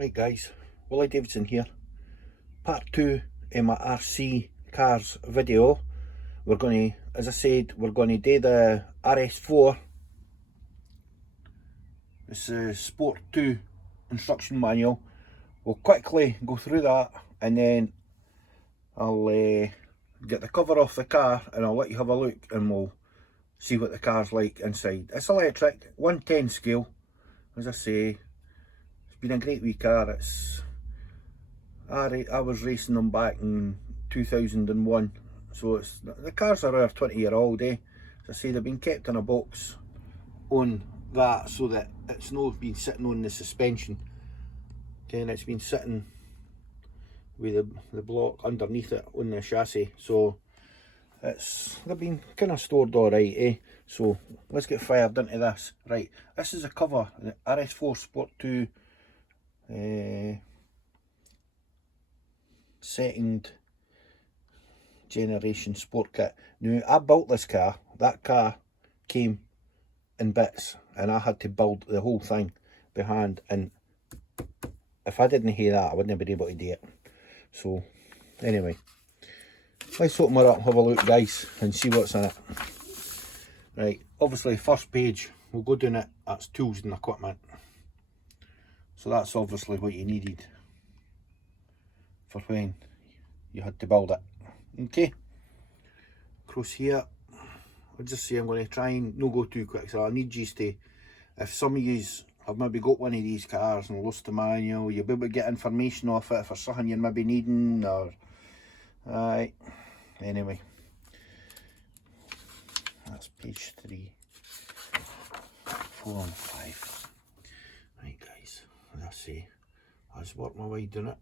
Right guys, Willie Davidson here. Part 2 of my RC cars video. We're going to, as I said, we're going to do the rs4. It's a Sport 2 instruction manual. We'll quickly go through that and then I'll get the cover off the car and I'll let you have a look and we'll see what the car's like inside. It's electric, 110 scale. As I say, it's been a great wee car. I was racing them back in 2001, so the cars are around 20-year-old, eh? As I say, they've been kept in a box on that so that it's not been sitting on the suspension. Then it's been sitting with the block underneath it on the chassis, so they've been kind of stored alright, eh? So let's get fired into this. Right, this is a cover, the rs4 Sport 2 second generation sport kit. Now, I built this car. That car came in bits and I had to build the whole thing behind, and if I didn't hear that I wouldn't have been able to do it. So anyway, let's open her up, have a look guys, and see what's in it. Right, obviously first page, we'll go down it, that's tools and equipment. So that's obviously what you needed for when you had to build it. Okay, across here, I'll just say I'm going to try and not go too quick, so I need you to, if some of you have maybe got one of these cars and lost the manual, you'll be able to get information off it for something you're maybe needing, or anyway, that's page 3, 4 and 5. Right guys, as I say, I just work my way down it.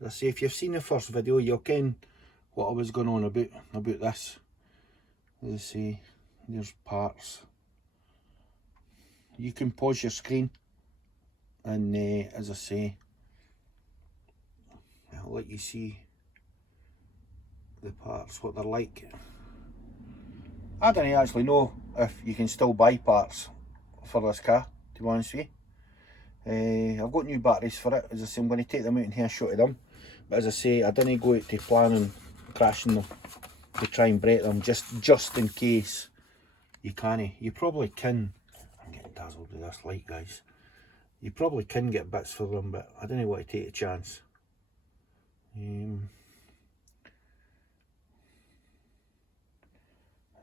As I say, if you've seen the first video, you'll ken what I was going on about this. As I say, there's parts. You can pause your screen and as I say, I'll let you see the parts, what they're like. I don't actually know if you can still buy parts for this car, to be honest with you. I've got new batteries for it. As I say, I'm going to take them out and have a shot of them. But as I say, I didn't go out to plan on crashing them to try and break them, just in case you can't. You probably can. I'm getting dazzled with this light, guys. You probably can get bits for them, but I don't want to take a chance.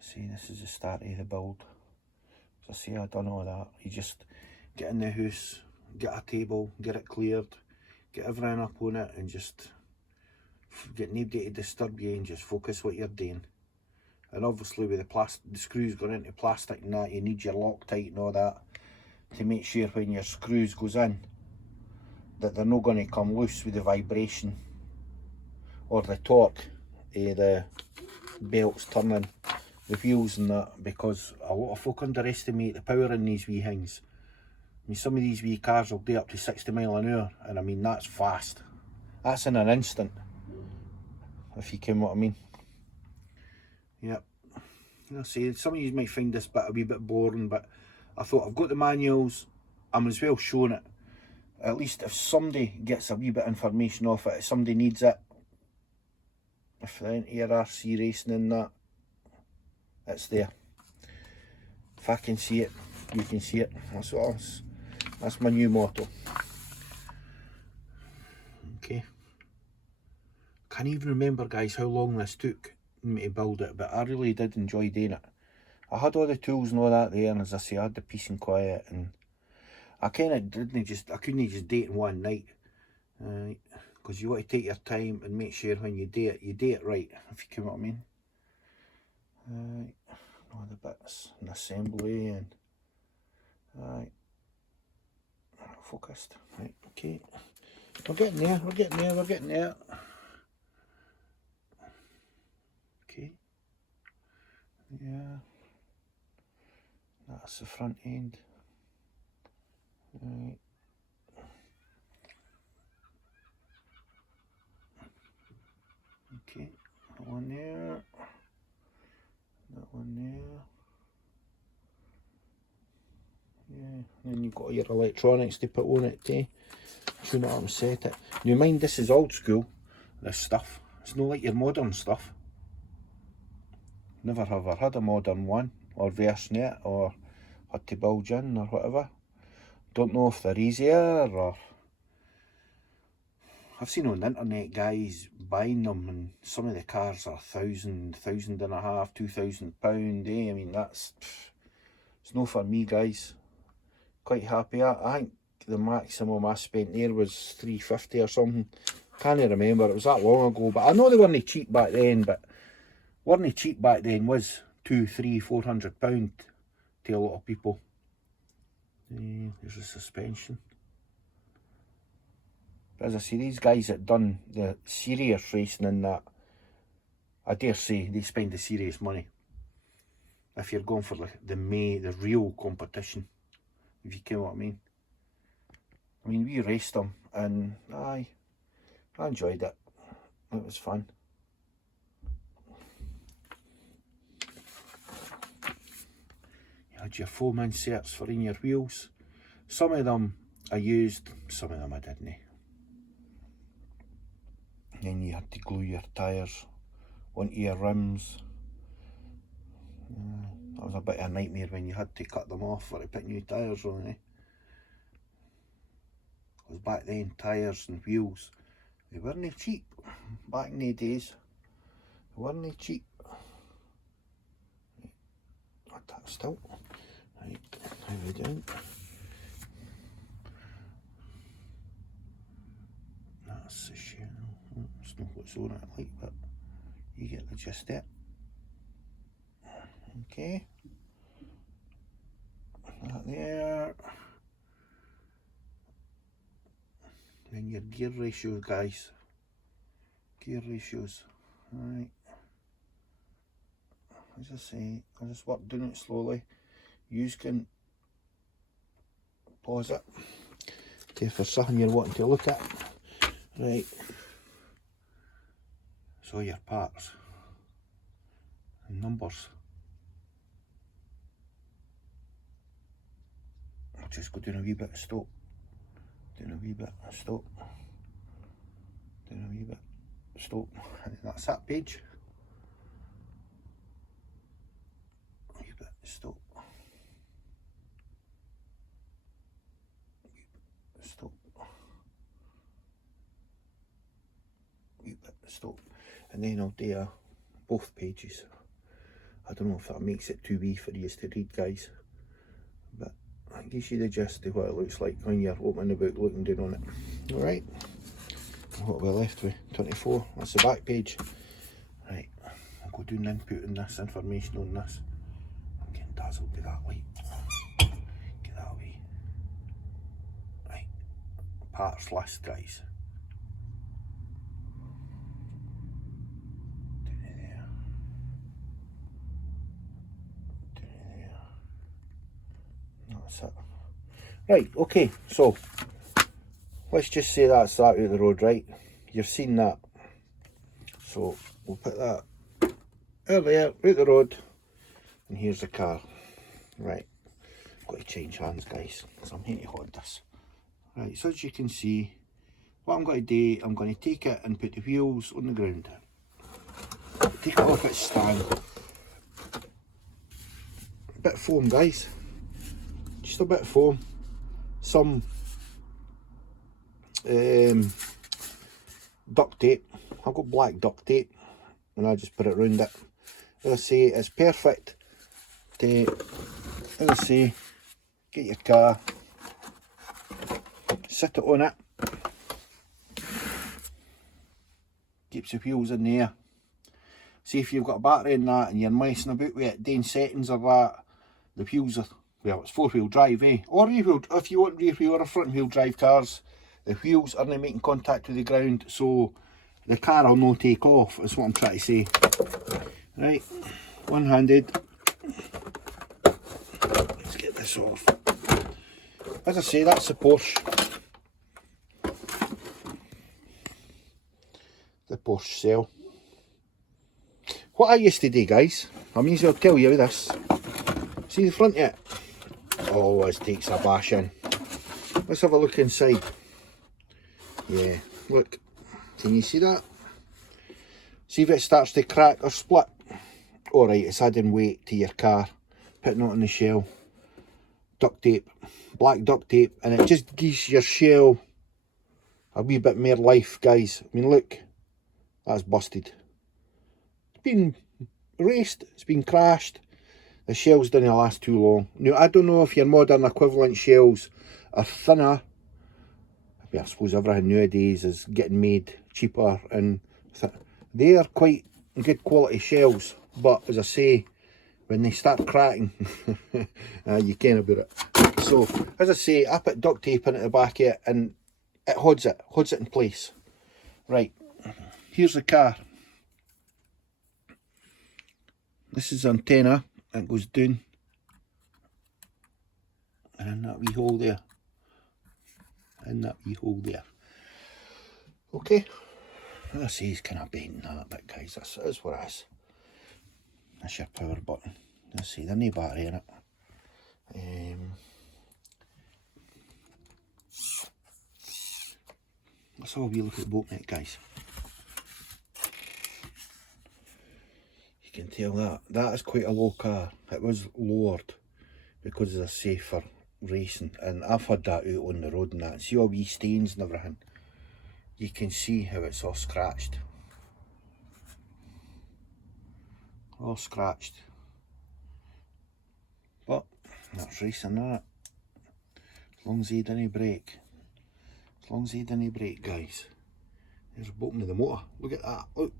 See, this is the start of the build. As I say, I've done all that. You just get in the house, get a table, get it cleared, get everything up on it, and just get nobody to disturb you and just focus what you're doing. And obviously with the screws going into plastic and that, you need your Loctite and all that to make sure when your screws goes in that they're not going to come loose with the vibration or the torque of the belts turning the wheels and that, because a lot of folk underestimate the power in these wee things. I mean, some of these wee cars will do up to 60 miles an hour, and I mean, that's fast. That's in an instant, if you can what I mean. Yep. I say, some of you might find this bit a wee bit boring, but I thought, I've got the manuals, I'm as well showing it. At least if somebody gets a wee bit of information off it, if somebody needs it, if they're into your RC racing and that, it's there. If I can see it, you can see it. That's my new motto. Okay. Can't even remember, guys, how long this took me to build it, but I really did enjoy doing it. I had all the tools and all that there, and as I say, I had the peace and quiet, and I kind of couldn't just do it in one night, because you want to take your time and make sure when you do it right, if you know what I mean. All the bits and assembly and focused. Right, okay. We're getting there. Okay. Yeah. That's the front end. Right. Okay. That one there. That one there. Yeah. Then you've got all your electronics to put on it to tune it up and set it. Now mind, this is old school, this stuff. It's not like your modern stuff. Never ever had a modern one, or Versnet, or had to bulge in, or whatever. Don't know if they're easier, or... I've seen on the internet guys buying them, and some of the cars are £1,000, £1,500, £2,000, eh? I mean, that's... It's no for me, guys. Quite happy. I think the maximum I spent there was £350 or something. Can't remember, it was that long ago, but I know they weren't cheap back then, but weren't cheap back then was £200, £300, £400 to a lot of people. There's the suspension. But as I say, these guys that done the serious racing and that, I dare say they spend the serious money. If you're going for the real competition, if you get what I mean. I mean, we raced them, and I enjoyed it. It was fun. You had your foam inserts for in your wheels. Some of them I used, some of them I didn't. And then you had to glue your tyres onto your rims. That was a bit of a nightmare when you had to cut them off for to put new tyres on. Because back then, tyres and wheels, they weren't cheap. Back in the days, they weren't cheap. Got that still. Right, how we doing? That's the shell. It's not what's on it like, but you get the gist of it. Okay. That there. Then your gear ratios, guys. Gear ratios. Right. As I say, I just work doing it slowly. You can pause it if there's something you're wanting to look at. Right. So your parts and numbers. I'll just go down a wee bit of stop. Down a wee bit of stop. Down a wee bit of stop. And that's that page. A wee bit of stop. Stop. Wee bit of stop. And then I'll do both pages. I don't know if that makes it too wee for you to read, guys, but that gives you the gist of what it looks like when you're opening the book, looking down on it. Alright, what we're left with, 24, that's the back page. Right, I'll go down inputting this information on this. I'm getting dazzled by that light. Get that away. Right, parts list, guys. That's it. Right, okay, so let's just say that's that out of the road, right? You've seen that. So we'll put that out there, out the road, and here's the car. Right, got to change hands, guys, because I'm here to hold this. Right, so as you can see, what I'm going to do, I'm going to take it and put the wheels on the ground. Take it off its stand. A bit of foam, guys. Just a bit of foam, some duct tape. I've got black duct tape and I just put it around it. As I say, it's perfect to, as I say, get your car, sit it on it, keeps the wheels in there. See, if you've got a battery in that and you're messing about with it, doing settings of that, the wheels are, well, it's four-wheel drive, eh? Or if you want rear-wheel or front-wheel drive cars, the wheels aren't making contact with the ground, so the car will not take off, is what I'm trying to say. Right, one-handed. Let's get this off. As I say, that's the Porsche. The Porsche cell. What I used to do, guys, I may as well tell you this. See the front yet? Always takes a bashing. Let's have a look inside. Yeah, look, can you see that? See if it starts to crack or split. Alright, it's adding weight to your car, putting it on the shell. Duct tape, black duct tape, and it just gives your shell a wee bit more life, guys. I mean, look, that's busted. It's been raced, it's been crashed. The shells didn't last too long. Now, I don't know if your modern equivalent shells are thinner. I suppose everything nowadays is getting made cheaper, and they are quite good quality shells. But as I say, when they start cracking, you can about it. So, as I say, I put duct tape into the back of it, and it holds it in place. Right, here's the car. This is the antenna, it goes down, and in that wee hole there. In that wee hole there. Okay, as I say, he's kind of bending that a bit, guys. That's what it is. That's your power button. Let's see, there's no battery in it. Let's have a wee look at the bolt neck, guys. You can tell that is quite a low car. It was lowered because it's safe for racing, and I've had that out on the road and that. See all wee stains and everything. You can see how it's all scratched. All scratched. But that's racing, that. As long as he didn't break. As long as he didn't break, guys. There's the bottom of the motor. Look at that. Look.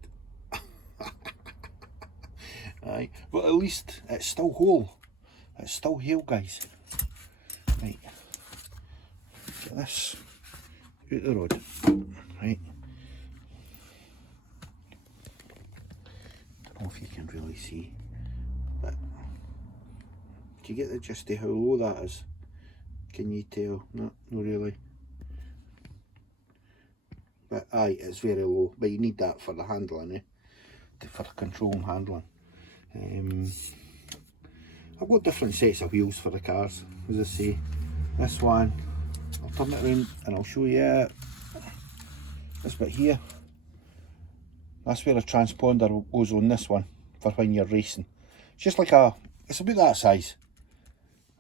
Aye. But at least it's still whole. It's still whole, guys. Right. Get this out the road. Right. Don't know if you can really see, but do you get the gist of how low that is? Can you tell? No, not really. But aye, it's very low. But you need that for the handling, for the control and handling. I've got different sets of wheels for the cars, as I say. This one, I'll turn it around and I'll show you this bit here. That's where the transponder goes on this one for when you're racing. It's just like it's about that size.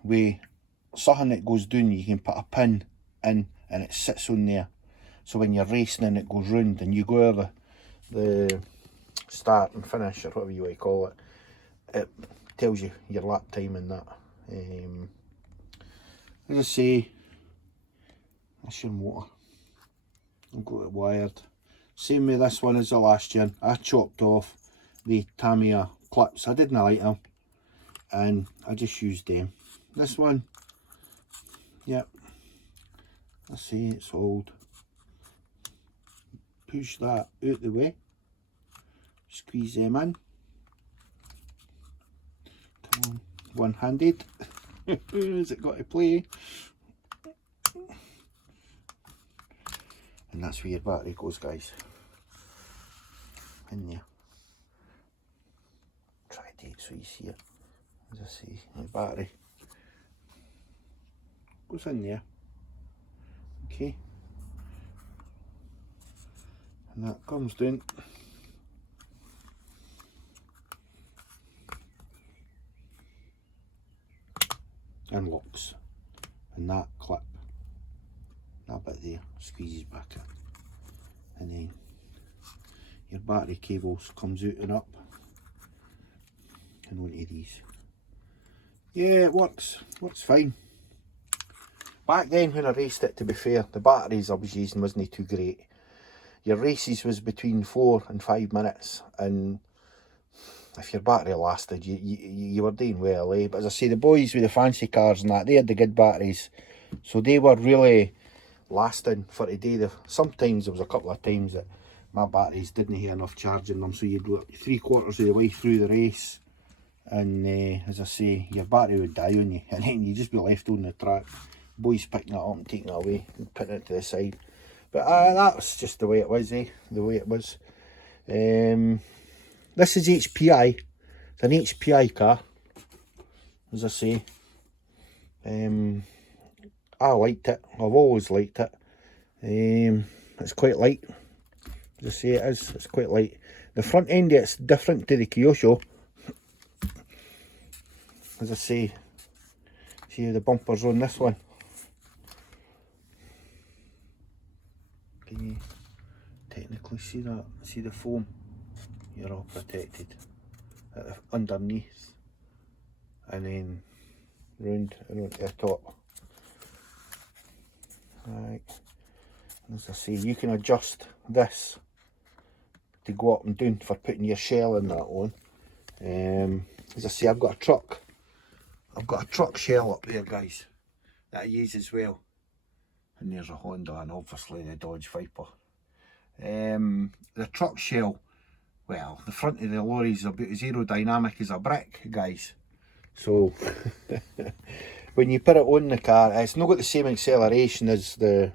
With something that goes down, you can put a pin in and it sits on there. So when you're racing and it goes round and you go over the start and finish, or whatever you want to call it, it tells you your lap time and that. As I say, that's your motor. I've got it wired. Same with this one as the last gen. I chopped off the Tamiya clips. I didn't like them, and I just used them. This one, yep. Let's see, it's old. Push that out the way. Squeeze them in. Come on, one-handed. Has it got to play? And that's where your battery goes, guys. In there. Try to take it so you see it. As I say, the battery goes in there. Okay. And that comes down. And locks. And that clip, that bit there, squeezes back in. And then your battery cables comes out and up and onto these. Yeah, it works fine. Back then when I raced it, to be fair, the batteries I was using wasn't too great. Your races was between 4 and 5 minutes, and if your battery lasted, you were doing well, eh? But as I say, the boys with the fancy cars and that, they had the good batteries, so they were really lasting for today. Sometimes there was a couple of times that my batteries didn't have enough charge in them, so you'd go 3/4 of the way through the race, and as I say, your battery would die on you, and then you'd just be left on the track. Boys picking it up and taking it away and putting it to the side. But that's just the way it was, the way it was. This is HPI. It's an HPI car, as I say. I liked it. I've always liked it. It's quite light. As I say, it is. It's quite light. The front end, it's different to the Kyosho. As I say, see how the bumper's on this one. Can you technically see that? See the foam? You're all protected underneath, and then round and onto the top. Right. As I say, you can adjust this to go up and down for putting your shell in that on. As I say, I've got a truck shell up there, guys, that I use as well. And there's a Honda and obviously the Dodge Viper. The truck shell, well, the front of the lorry is about as aerodynamic as a brick, guys. So when you put it on the car, it's not got the same acceleration as the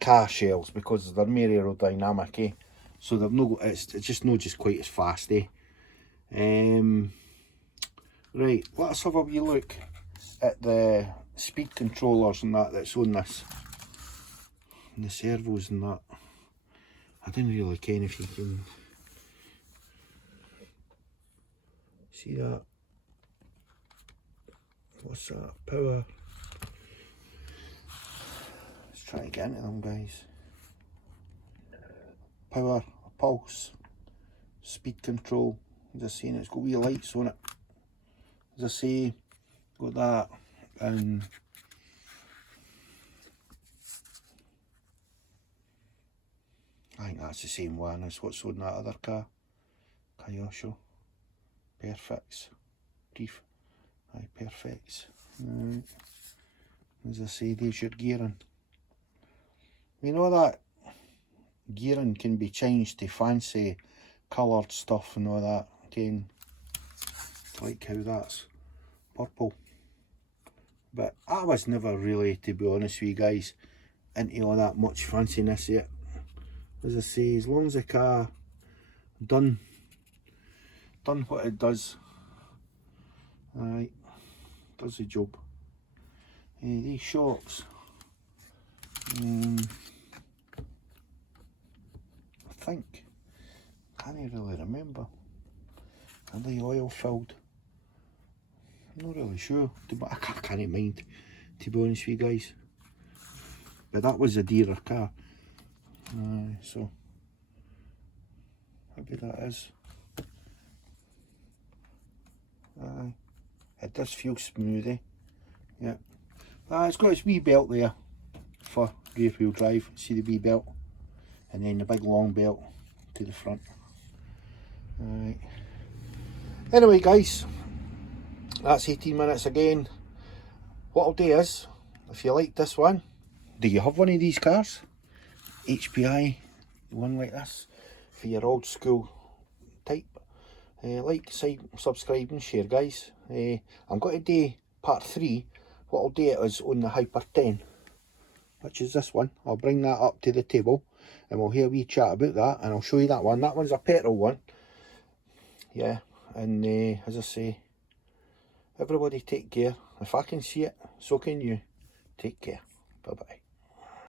car shells because they're more aerodynamic, eh? So they've no, it's just not just quite as fast, eh? Right, let's have a wee look at the speed controllers and that's on this, and the servos and that. I didn't really care if you can see that. What's that? Power. Let's try to get into them, guys. Power, pulse, speed control. As I say, it's got wee lights on it. As I say, got that, and I think that's the same one as what's on that other car, Kyosho. Perfects. Aye, perfects. Right. As I say, there's your gearing. You know that gearing can be changed to fancy coloured stuff and all that. Again, like how that's purple. But I was never really, to be honest with you guys, into all that much fanciness yet. As I say, as long as the car done what it does, aye, does the job. These shocks, I think, can't really remember. Are they oil filled? I'm not really sure, but I can't mind, to be honest with you guys. But that was a dearer car, so maybe that is. It does feel smooth, eh? Yeah. It's got its wee belt there for rear wheel drive. See the wee belt, and then the big long belt to the front. Alright. Anyway, guys, that's 18 minutes again. What I'll do is, if you like this one, do you have one of these cars? HPI, one like this, for your old school type. Like, subscribe and share, guys. I'm going to do part 3. What I'll do is on the Hyper 10, which is this one. I'll bring that up to the table and we'll hear a wee chat about that, and I'll show you that one. That one's a petrol one. Yeah, and as I say, everybody take care. If I can see it, so can you. Take care. Bye bye.